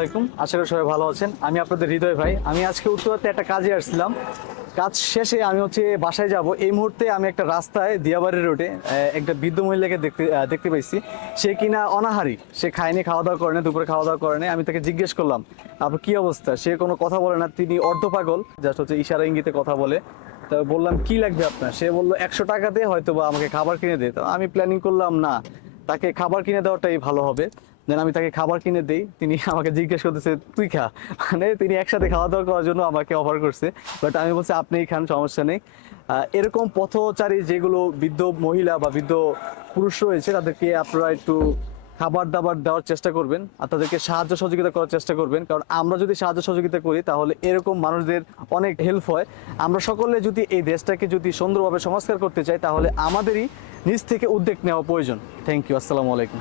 আলাইকুম। আশা করি সবাই ভালো আছেন। আমি আপনাদের হৃদয় ভাই। আমি আজকে উত্তরাতে একটা কাজে আসছিলাম। কাজ শেষে আমি হচ্ছে বাসায় যাব। এই মুহূর্তে আমি একটা রাস্তায়, দিয়াবাড়ি রোডে একটা বৃদ্ধ মহিলাকে দেখতে দেখতে পাইছি। সে কিনা অনাহারি। সে খায়নি খাওয়া দাওয়া করে না দুপুরে খাওয়া দাওয়া করে না আমি তাকে জিজ্ঞেস করলাম আপনার কি অবস্থা? সে কোনো কথা বলে না। তিনি অর্ধ পাগল জাস্ট হচ্ছে ইশারা ইঙ্গিতে কথা বলে। তো বললাম, কি লাগবে আপনার? সে বলল, একশো টাকাতে হয়তো বা আমাকে খাবার কিনে দে। তো আমি প্ল্যানিং করলাম, না। তাকে খাবার কিনে দেওয়াটাই ভালো হবে। দেন আমি তাকে খাবার কিনে দিই। তিনি আমাকে জিজ্ঞেস করতেছে, তুই খা। মানে তিনি একসাথে খাওয়া দাওয়া করার জন্য আমাকে অফার করছে। বাট আমি বলছি, আপনিই খান, সমস্যা নেই। এরকম পথচারী যেগুলো বৃদ্ধ মহিলা বা বৃদ্ধ পুরুষ রয়েছে, তাদেরকে আপনারা একটু খাবার দাবার দেওয়ার চেষ্টা করবেন, আর তাদেরকে সাহায্য সহযোগিতা করার চেষ্টা করবেন, কারণ আমরা যদি সাহায্য সহযোগিতা করি, তাহলে এরকম মানুষদের অনেক হেল্প হয়। আমরা সকলে যদি এই দেশটাকে যদি সুন্দরভাবে সংস্কার করতে চাই, তাহলে আমাদেরই নিজ থেকে উদ্যোগ নেওয়া প্রয়োজন। থ্যাংক ইউ আসসালামু আলাইকুম।